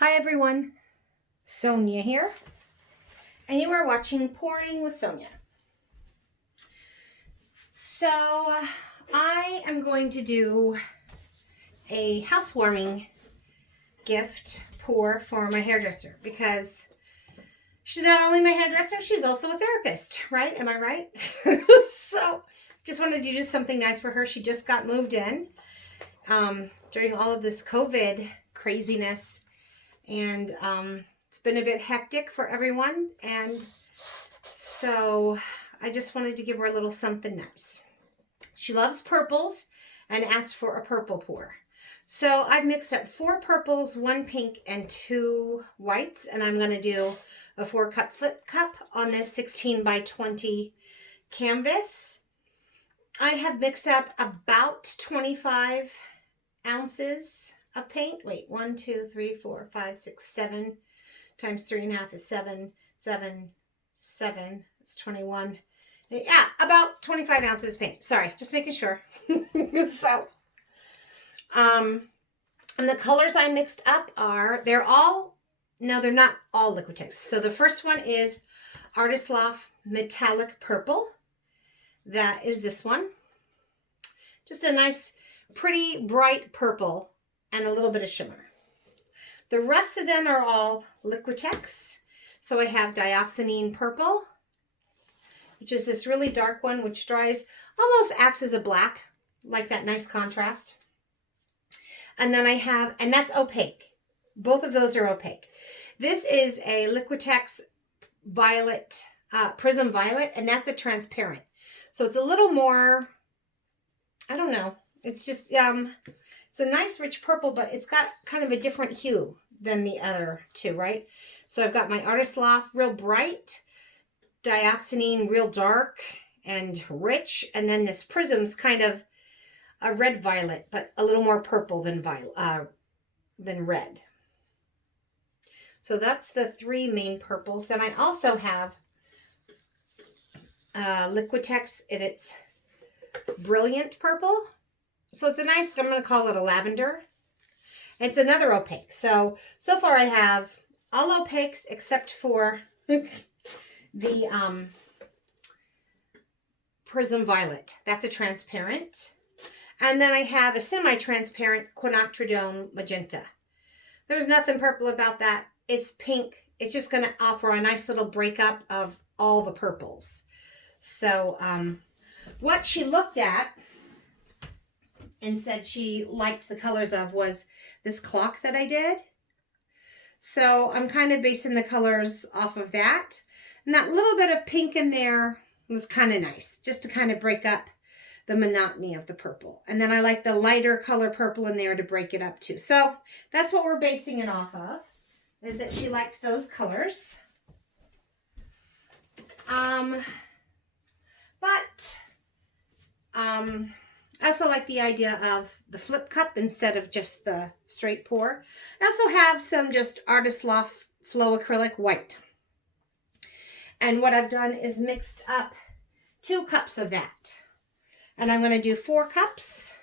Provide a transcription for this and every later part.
Hi everyone, Sonia here, and you are watching Pouring with Sonia. So I am going to do a housewarming gift pour for my hairdresser because she's not only my hairdresser, she's also a therapist, right? Am I right? So just wanted to do something nice for her. She just got moved in during all of this COVID craziness. And it's been a bit hectic for everyone, and so I just wanted to give her a little something nice. She loves purples and asked for a purple pour. So I've mixed up 4 purples, 1 pink, and 2 whites, and I'm going to do a 4-cup flip cup on this 16 by 20 canvas. I have mixed up about 25 ounces of paint. Wait, 1, 2, 3, 4, 5, 6, 7 times 3.5 is 7. 7. It's 21. Yeah, about 25 ounces paint. Sorry, just making sure. So, and the colors I mixed up are, they're not all Liquitex. So the first one is Artist Loft Metallic Purple. That is this one. Just a nice, pretty bright purple and a little bit of shimmer. The rest of them are all Liquitex. So I have Diazonine Purple, which is this really dark one, which dries, almost acts as a black, like that nice contrast. And then I have, and that's Opaque. Both of those are Opaque. This is a Liquitex Violet, Prism Violet, and that's a transparent. So it's a little more, I don't know. It's just, it's a nice rich purple, but it's got kind of a different hue than the other two, right? So I've got my Artist Loft real bright, Diazonine real dark and rich, and then this Prism's kind of a red violet, but a little more purple than red. So that's the 3 main purples. Then I also have Liquitex, and it's Brillaint Purple. So it's a nice, I'm going to call it a lavender. It's another opaque. So far I have all opaques except for the Prism Violet. That's a transparent. And then I have a semi-transparent Quinacridone Magenta. There's nothing purple about that. It's pink. It's just going to offer a nice little breakup of all the purples. So what she looked at and said she liked the colors of was this clock that I did. So I'm kind of basing the colors off of that. And that little bit of pink in there was kind of nice, just to kind of break up the monotony of the purple. And then I like the lighter color purple in there to break it up too. So that's what we're basing it off of, is that she liked those colors. I also like the idea of the flip cup instead of just the straight pour. I also have some just Artist Loft Flow Acrylic White. And what I've done is mixed up 2 cups of that. And I'm going to do 4 cups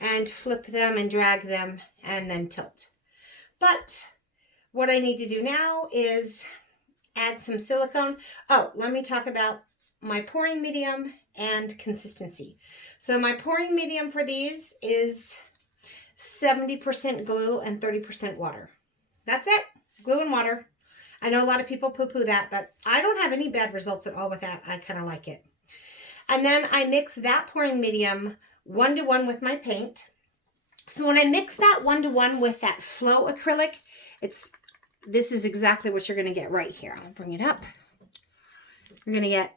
and flip them and drag them and then tilt. But what I need to do now is add some silicone. Oh, let me talk about my pouring medium and consistency. So my pouring medium for these is 70% glue and 30% water. That's it. Glue and water. I know a lot of people poo-poo that, but I don't have any bad results at all with that. I kind of like it. And then I mix that pouring medium 1-to-1 with my paint. So when I mix that 1-to-1 with that flow acrylic, this is exactly what you're going to get right here. I'll bring it up. You're going to get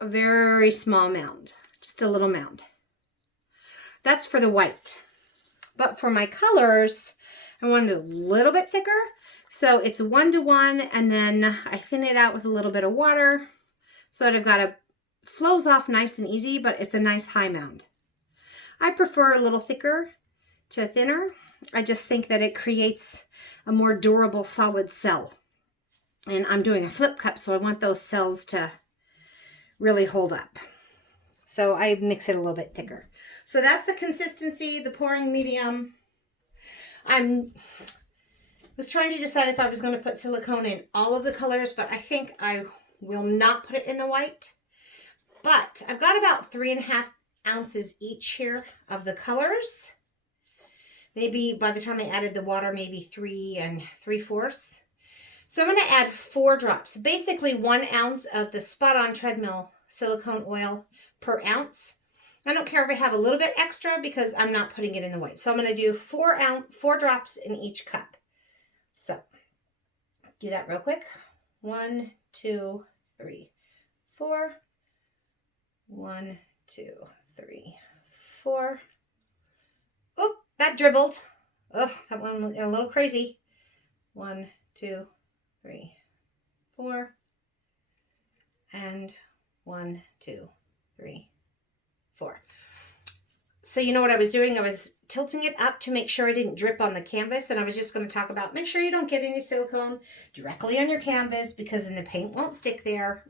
a very small mound, just a little mound. That's for the white. But for my colors, I want it a little bit thicker. So it's 1-to-1, and then I thin it out with a little bit of water so that I've got a, flows off nice and easy, but it's a nice high mound. I prefer a little thicker to thinner. I just think that it creates a more durable solid cell. And I'm doing a flip cup, so I want those cells to really hold up. So I mix it a little bit thicker. So that's the consistency, the pouring medium. Was trying to decide if I was going to put silicone in all of the colors, but I think I will not put it in the white. But I've got about 3.5 ounces each here of the colors. Maybe by the time I added the water, maybe 3 3/4. So I'm going to add 4 drops. Basically 1 ounce of the Spot On Treadmill silicone oil per ounce. I don't care if I have a little bit extra because I'm not putting it in the white. So I'm going to do 4 drops in each cup. So do that real quick. 1, 2, 3, 4. 1, 2, 3, 4. Oh, that dribbled. Oh, that one went a little crazy. 1, 2, 3, 4. And 1, 2, 3, 4. So you know what I was doing? I was tilting it up to make sure I didn't drip on the canvas. And I was just going to talk about, make sure you don't get any silicone directly on your canvas because then the paint won't stick there.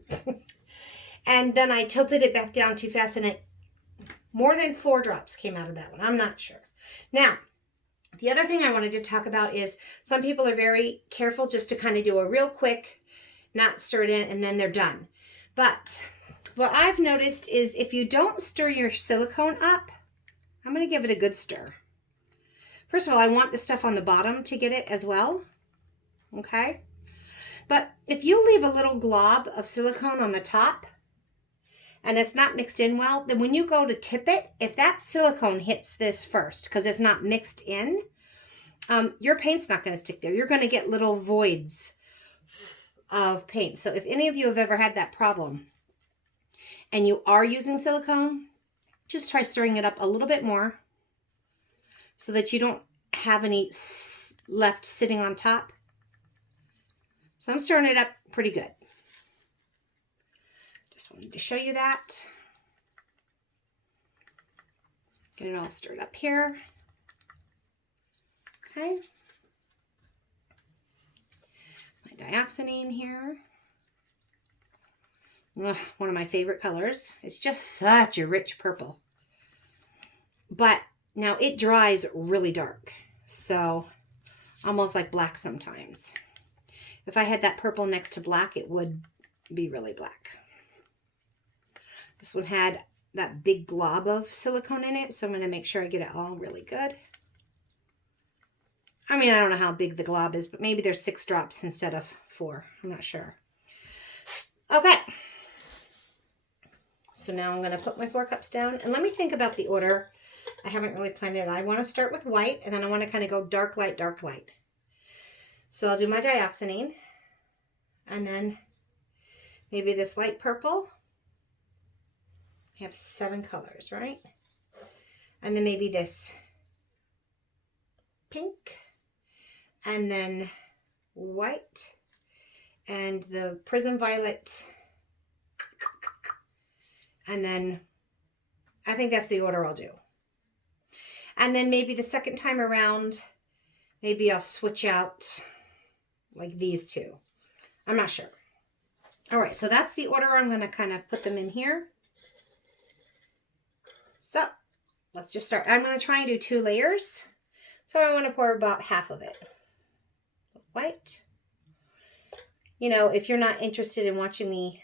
And then I tilted it back down too fast and more than 4 drops came out of that one. I'm not sure. Now, the other thing I wanted to talk about is some people are very careful just to kind of do a real quick, not stir it in, and then they're done. But what I've noticed is if you don't stir your silicone up, I'm going to give it a good stir. First of all, I want the stuff on the bottom to get it as well. Okay? But if you leave a little glob of silicone on the top, and it's not mixed in well, then when you go to tip it, if that silicone hits this first, because it's not mixed in, your paint's not going to stick there. You're going to get little voids of paint. So if any of you have ever had that problem and you are using silicone, just try stirring it up a little bit more so that you don't have any left sitting on top. So I'm stirring it up pretty good. Just wanted to show you that. Get it all stirred up here. Okay. My Diazonine here. Ugh, one of my favorite colors. It's just such a rich purple. But now it dries really dark. So almost like black sometimes. If I had that purple next to black, it would be really black. This one had that big glob of silicone in it, so I'm going to make sure I get it all really good. I mean, I don't know how big the glob is, but maybe there's 6 drops instead of 4. I'm not sure. Okay. So now I'm going to put my 4 cups down, and let me think about the order. I haven't really planned it. I want to start with white, and then I want to kind of go dark light, dark light. So I'll do my Diazonine, and then maybe this light purple. I have 7 colors, right? And then maybe this pink, and then white, and the Prism violet, and then I think that's the order I'll do. And then maybe the second time around, maybe I'll switch out like these 2. I'm not sure. All right, so that's the order I'm going to kind of put them in here. So let's just start. I'm going to try and do 2 layers. So I want to pour about half of it. White. You know, if you're not interested in watching me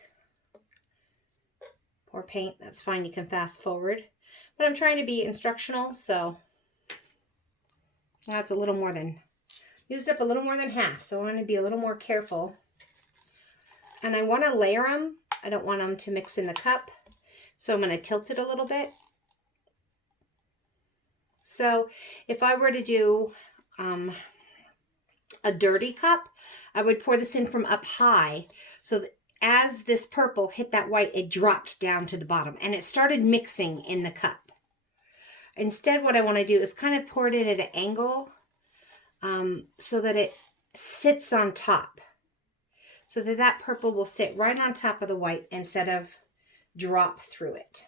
pour paint, that's fine. You can fast forward. But I'm trying to be instructional, so that's a little more than, used up a little more than half. So I want to be a little more careful. And I want to layer them. I don't want them to mix in the cup. So I'm going to tilt it a little bit. So if I were to do a dirty cup, I would pour this in from up high so that as this purple hit that white, it dropped down to the bottom and it started mixing in the cup. Instead, what I want to do is kind of pour it in at an angle so that it sits on top. So that that purple will sit right on top of the white instead of drop through it.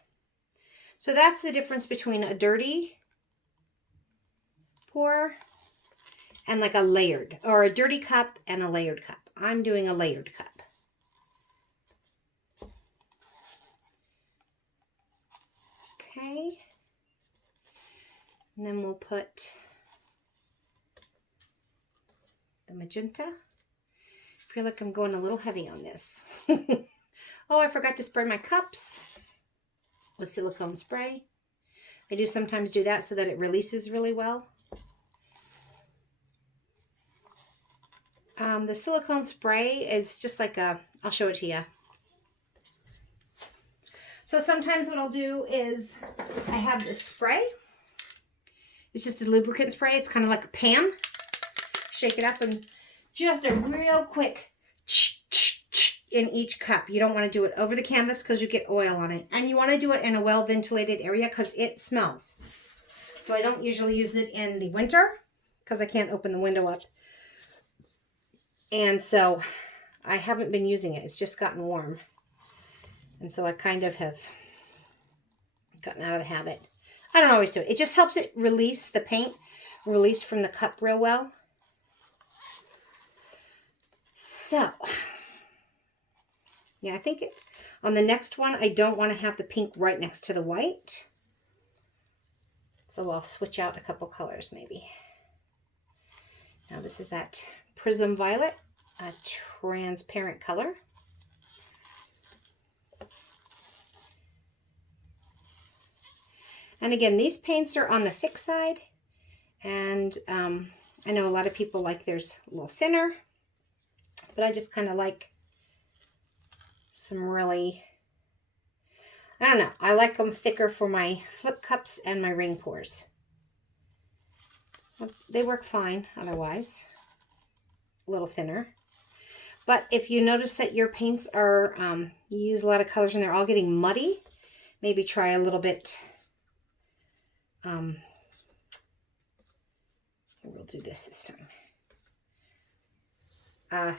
So that's the difference between a dirty pour and like a layered, or a dirty cup and a layered cup. I'm doing a layered cup. Okay. And then we'll put the Magenta. I feel like I'm going a little heavy on this. Oh, I forgot to spray my cups with silicone spray. I do sometimes do that so that it releases really well. The silicone spray is just like I'll show it to you. So sometimes what I'll do is I have this spray. It's just a lubricant spray. It's kind of like a Pam. Shake it up and just a real quick in each cup. You don't want to do it over the canvas because you get oil on it. And you want to do it in a well-ventilated area because it smells. So I don't usually use it in the winter because I can't open the window up. And so I haven't been using it. It's just gotten warm. And so I kind of have gotten out of the habit. I don't always do it. It just helps it release the paint, release from the cup real well. So, yeah, I think on the next one, I don't want to have the pink right next to the white. So I'll switch out a couple colors maybe. Now this is that Prism Violet, a transparent color. And again, these paints are on the thick side. And I know a lot of people like theirs a little thinner. But I just kind of like some really, I don't know. I like them thicker for my flip cups and my ring pours. They work fine otherwise. A little thinner. But if you notice that your paints are, you use a lot of colors and they're all getting muddy, maybe try a little bit, we'll do this time.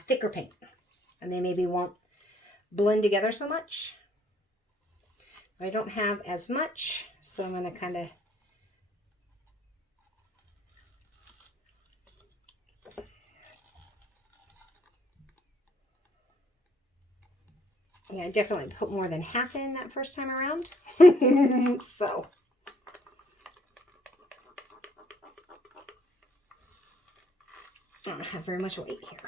Thicker paint. And they maybe won't blend together so much. I don't have as much, so I'm going to kind of I definitely put more than half in that first time around. So I don't have very much weight here.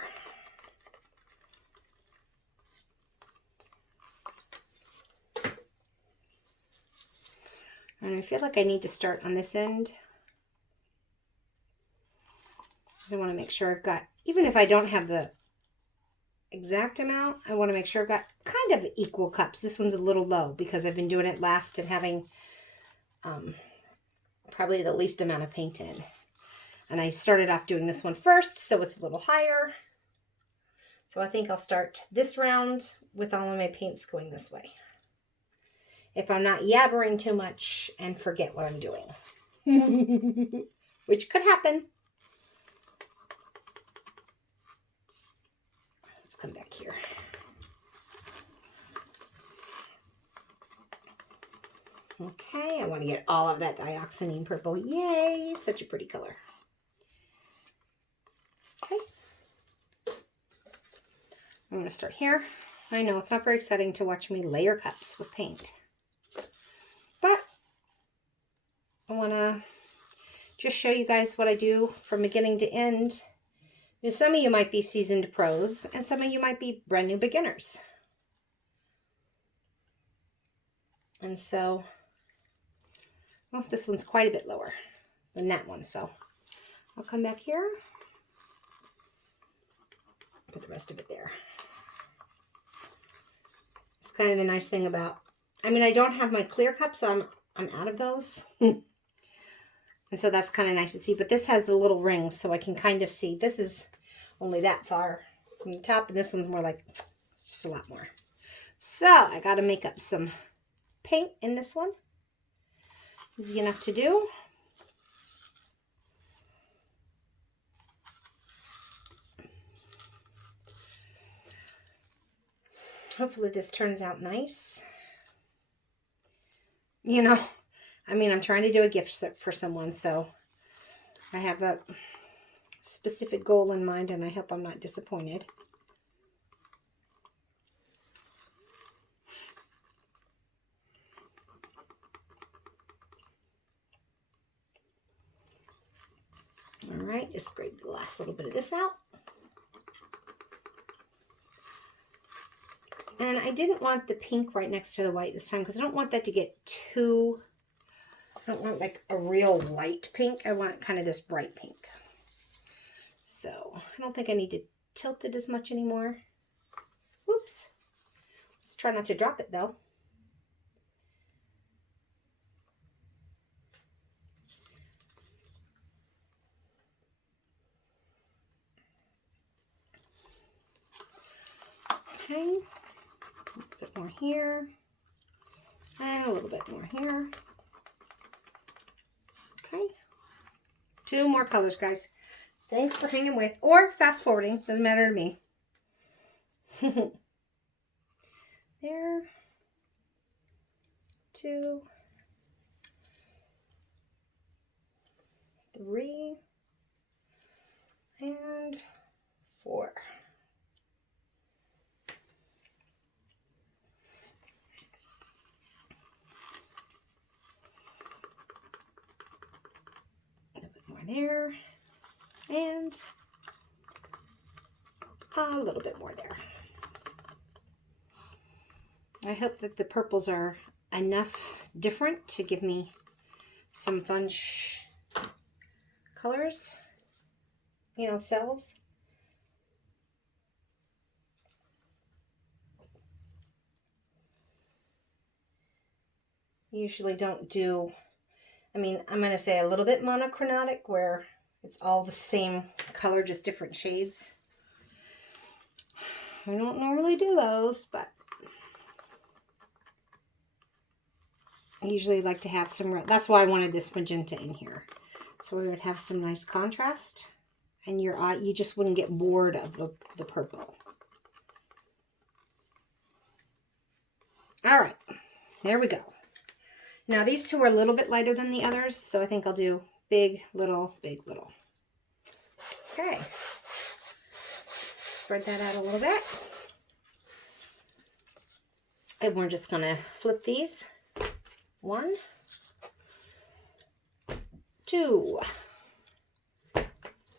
And I feel like I need to start on this end. Because I want to make sure I've got, even if I don't have the exact amount, I want to make sure I've got kind of equal cups. This one's a little low because I've been doing it last and having probably the least amount of paint in. And I started off doing this one first, so it's a little higher. So I think I'll start this round with all of my paints going this way. If I'm not yabbering too much and forget what I'm doing. Which could happen. Let's come back here. Okay, I want to get all of that Diazonine purple. Yay, such a pretty color. Okay. I'm going to start here. I know it's not very exciting to watch me layer cups with paint. But I want to just show you guys what I do from beginning to end. Because some of you might be seasoned pros and some of you might be brand new beginners. And so, well, this one's quite a bit lower than that one. So I'll come back here. Put the rest of it there. It's kind of the nice thing about, I mean, I don't have my clear cups, so I'm out of those. And so that's kind of nice to see. But this has the little rings, so I can kind of see. This is only that far from the top, and this one's more like, it's just a lot more. So I got to make up some paint in this one. Easy enough to do. Hopefully this turns out nice. You know, I mean, I'm trying to do a gift for someone, so I have a specific goal in mind, and I hope I'm not disappointed. All right, just scrape the last little bit of this out. And I didn't want the pink right next to the white this time because I don't want that to get too, I don't want like a real light pink. I want kind of this bright pink. So I don't think I need to tilt it as much anymore. Whoops. Let's try not to drop it though. Okay, a little bit more here, and a little bit more here. Okay, 2 more colors, guys. Thanks for hanging with, or fast forwarding, doesn't matter to me. There, 2, 3, and 4. A little bit more there, and a little bit more there. I hope that the purples are enough different to give me some fun colors, you know, cells. Usually don't do, I mean, I'm going to say a little bit monochromatic where it's all the same color, just different shades. I don't normally do those, but I usually like to have some red. That's why I wanted this magenta in here. So we would have some nice contrast and your eye, you just wouldn't get bored of the purple. All right, there we go. Now these two are a little bit lighter than the others, so I think I'll do big, little, big, little. Okay, spread that out a little bit. And we're just gonna flip these. 1, 2,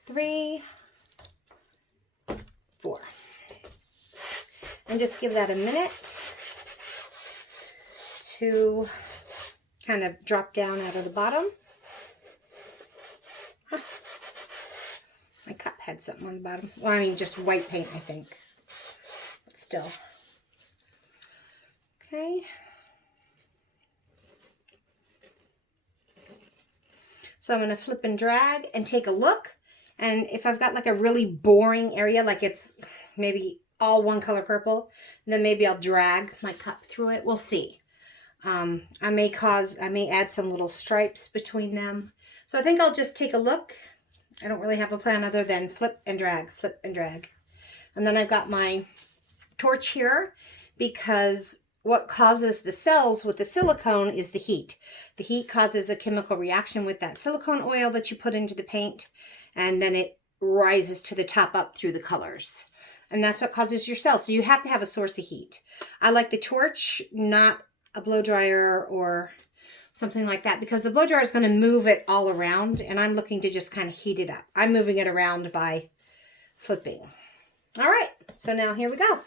3, 4. And just give that a minute to kind of drop down out of the bottom. Huh. My cup had something on the bottom. Well, I mean, just white paint, I think. But still. Okay. So I'm going to flip and drag and take a look. And if I've got like a really boring area, like it's maybe all one color purple, then maybe I'll drag my cup through it. We'll see. I may add some little stripes between them. So I think I'll just take a look. I don't really have a plan other than flip and drag, flip and drag. And then I've got my torch here because what causes the cells with the silicone is the heat. The heat causes a chemical reaction with that silicone oil that you put into the paint, and then it rises to the top up through the colors. And that's what causes your cells. So you have to have a source of heat. I like the torch, not a blow dryer or something like that, because the blow dryer is going to move it all around, and I'm looking to just kind of heat it up. I'm moving it around by flipping. All right, so now here we go.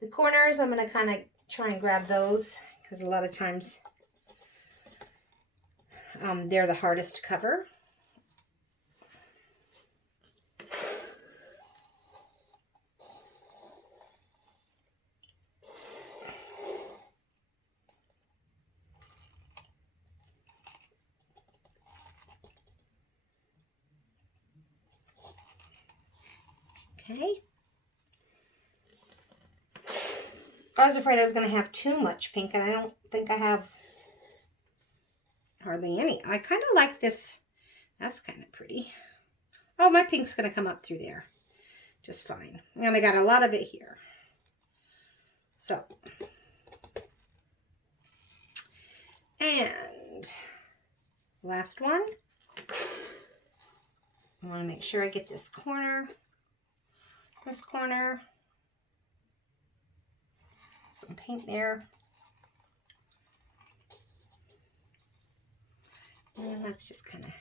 The corners, I'm going to kind of try and grab those because a lot of times they're the hardest to cover. Okay. I was afraid I was going to have too much pink, and I don't think I have hardly any. I kind of like this. That's kind of pretty. Oh, my pink's going to come up through there just fine. And I got a lot of it here. So, and last one. I want to make sure I get this corner, some paint there. And let's just kind of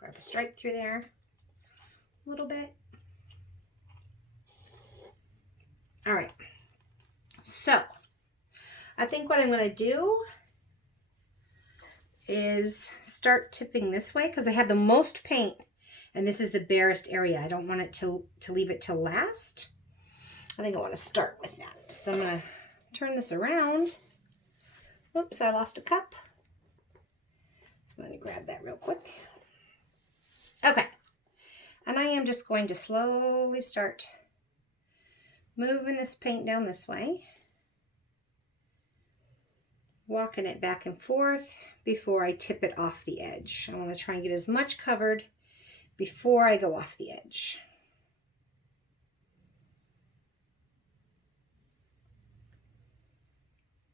Grab a stripe through there a little bit. All right, so I think what I'm going to do is start tipping this way because I have the most paint and this is the barest area. I don't want it to leave it till last. I think I want to start with that. So I'm going to turn this around. Oops, I lost a cup. So I'm going to grab that real quick. Okay, and I am just going to slowly start moving this paint down this way, walking it back and forth before I tip it off the edge. I want to try and get as much covered before I go off the edge.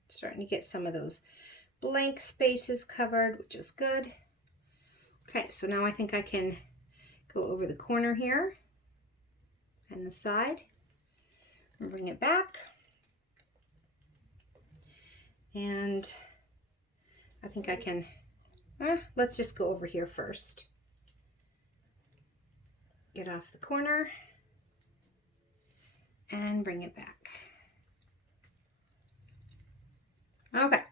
Starting to get some of those blank spaces covered, which is good. Okay, so now I think I can go over the corner here and the side and bring it back. And I think I can, let's just go over here first. Get off the corner and bring it back. Okay.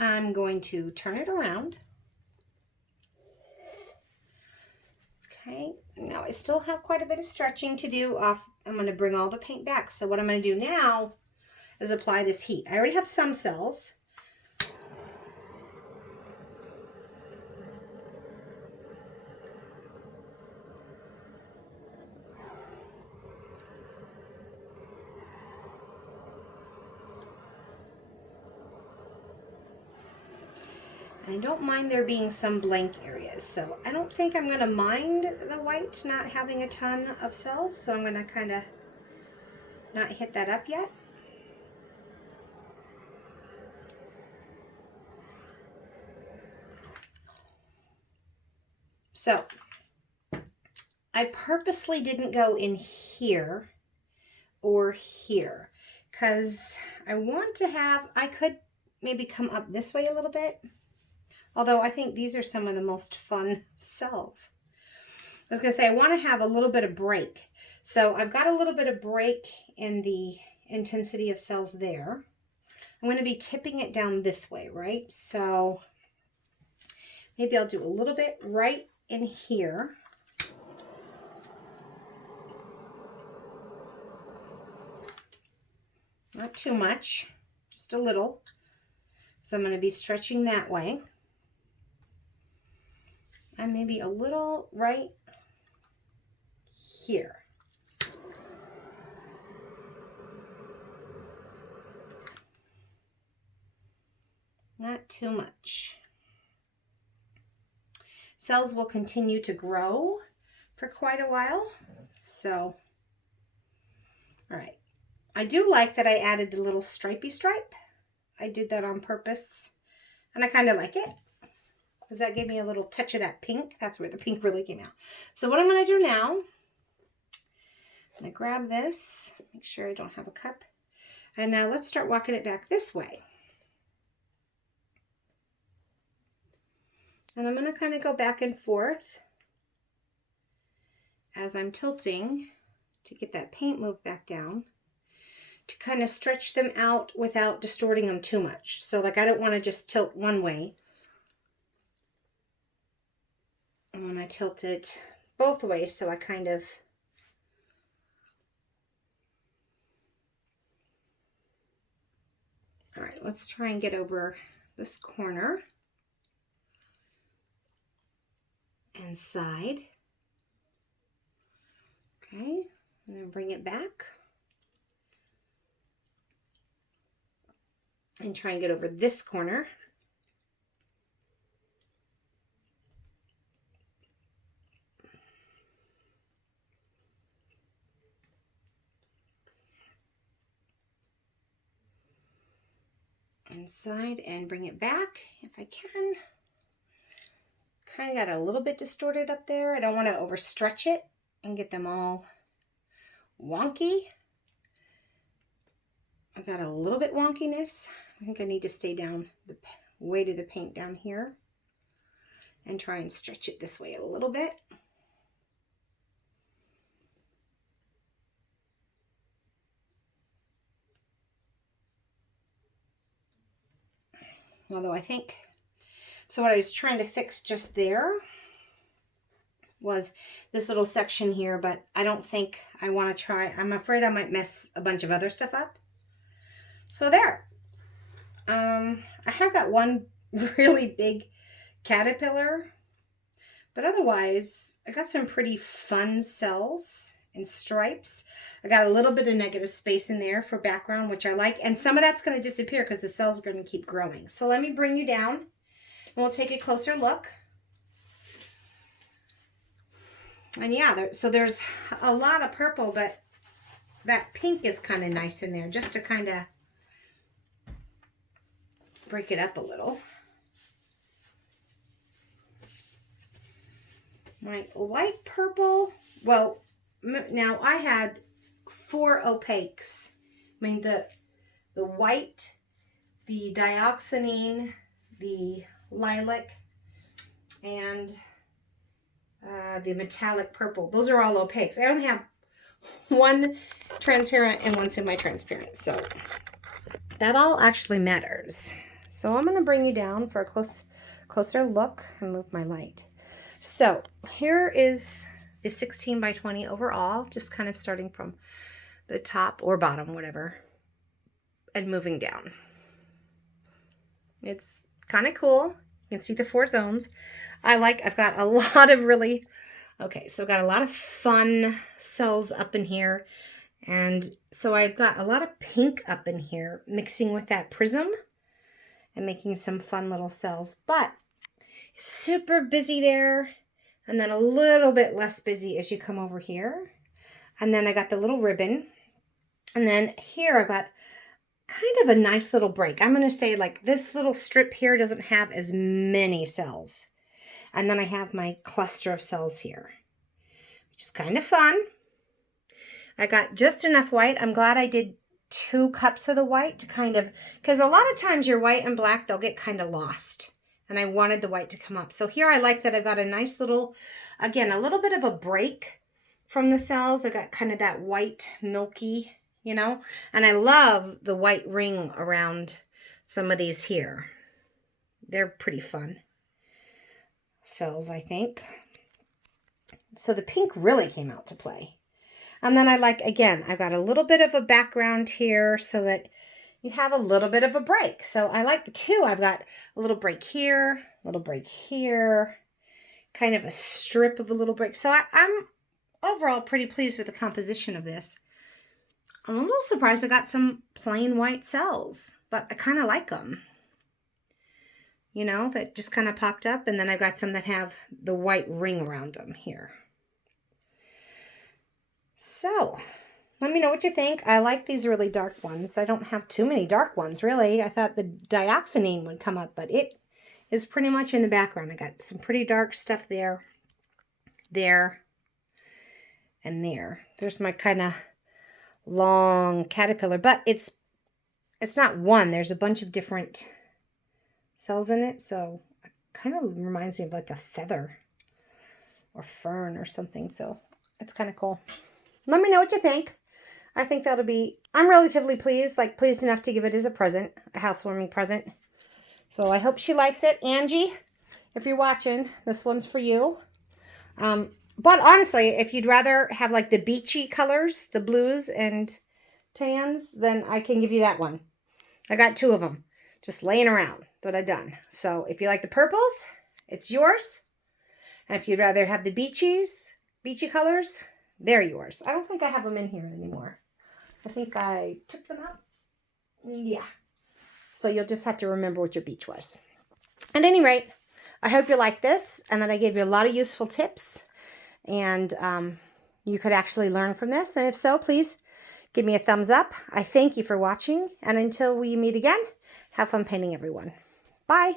I'm going to turn it around. Okay, now I still have quite a bit of stretching to do off. I'm going to bring all the paint back. So what I'm going to do now is apply this heat. I already have some cells. I don't mind there being some blank areas, so I don't think I'm going to mind the white not having a ton of cells, so I'm going to kind of not hit that up yet. So I purposely didn't go in here or here because I want to have, I could maybe come up this way a little bit. Although I think these are some of the most fun cells. I was going to say I want to have a little bit of break. So I've got a little bit of break in the intensity of cells there. I'm going to be tipping it down this way, right? So maybe I'll do a little bit right in here. Not too much, just a little. So I'm going to be stretching that way. And maybe a little right here. Not too much. Cells will continue to grow for quite a while. So, all right. I do like that I added the little stripey stripe. I did that on purpose. And I kind of like it. Because that gave me a little touch of that pink. That's where the pink really came out. So what I'm going to do now, I'm going to grab this, make sure I don't have a cup. And now let's start walking it back this way. And I'm going to kind of go back and forth as I'm tilting to get that paint moved back down to kind of stretch them out without distorting them too much. So like I don't want to just tilt one way. And when I tilt it both ways, so I kind of all right, let's try and get over this corner and side. Okay, and then bring it back and try and get over this corner. Inside and bring it back if I can. Kind of got a little bit distorted up there. I don't want to overstretch it and get them all wonky. I got a little bit wonkiness. I think I need to stay down the weight of the paint down here and try and stretch it this way a little bit. Although I think, so what I was trying to fix just there was this little section here, but I don't think I want to try. I'm afraid I might mess a bunch of other stuff up. So there. I have that one really big caterpillar, but otherwise I got some pretty fun cells and stripes. I got a little bit of negative space in there for background, which I like, and some of that's going to disappear because the cells are going to keep growing. So let me bring you down and we'll take a closer look. And yeah, so there's a lot of purple, but that pink is kind of nice in there, just to kind of break it up a little. My light purple, well, now I had 4 opaques. I mean, the white, the diazonine, the lilac, and the metallic purple. Those are all opaques. I only have one transparent and one semi-transparent, so that all actually matters. So I'm going to bring you down for a closer look and move my light. So here is the 16 by 20 overall, just kind of starting from the top or bottom, whatever, and moving down. It's kind of cool. You can see the 4 zones. I've got a lot of really, okay, so I've got a lot of fun cells up in here. And so I've got a lot of pink up in here, mixing with that Prism and making some fun little cells. But it's super busy there, and then a little bit less busy as you come over here. And then I got the little ribbon. And then here I've got kind of a nice little break. I'm going to say like this little strip here doesn't have as many cells. And then I have my cluster of cells here, which is kind of fun. I got just enough white. I'm glad I did 2 cups of the white to kind of, because a lot of times your white and black, they'll get kind of lost. And I wanted the white to come up. So here I like that I've got a nice little, again, a little bit of a break from the cells. I got kind of that white milky, you know, and I love the white ring around some of these here. They're pretty fun cells, I think. So the pink really came out to play. And then I like, again, I've got a little bit of a background here so that you have a little bit of a break. So I like too, I've got a little break here, a little break here, kind of a strip of a little break. So I'm overall pretty pleased with the composition of this. I'm a little surprised I got some plain white cells, but I kind of like them. You know, that just kind of popped up. And then I've got some that have the white ring around them here. So, let me know what you think. I like these really dark ones. I don't have too many dark ones, really. I thought the Diazonine would come up, but it is pretty much in the background. I got some pretty dark stuff there, there, and there. There's my kind of long caterpillar, but it's not one. There's a bunch of different cells in it, so it kind of reminds me of like a feather or fern or something, so it's kind of cool. Let me know what you think. I think that'll be, I'm relatively pleased, like pleased enough to give it as a present, a housewarming present. So I hope she likes it. Angie, if you're watching, this one's for you. But honestly, if you'd rather have like the beachy colors, the blues and tans, then I can give you that one. I got 2 of them just laying around that I've done. So if you like the purples, it's yours. And if you'd rather have the beachy colors, they're yours. I don't think I have them in here anymore. I think I took them out. Yeah. So you'll just have to remember what your beach was. At any rate, I hope you like this and that I gave you a lot of useful tips. And you could actually learn from this. And if so, please give me a thumbs up. I thank you for watching. And until we meet again, have fun painting, everyone. Bye.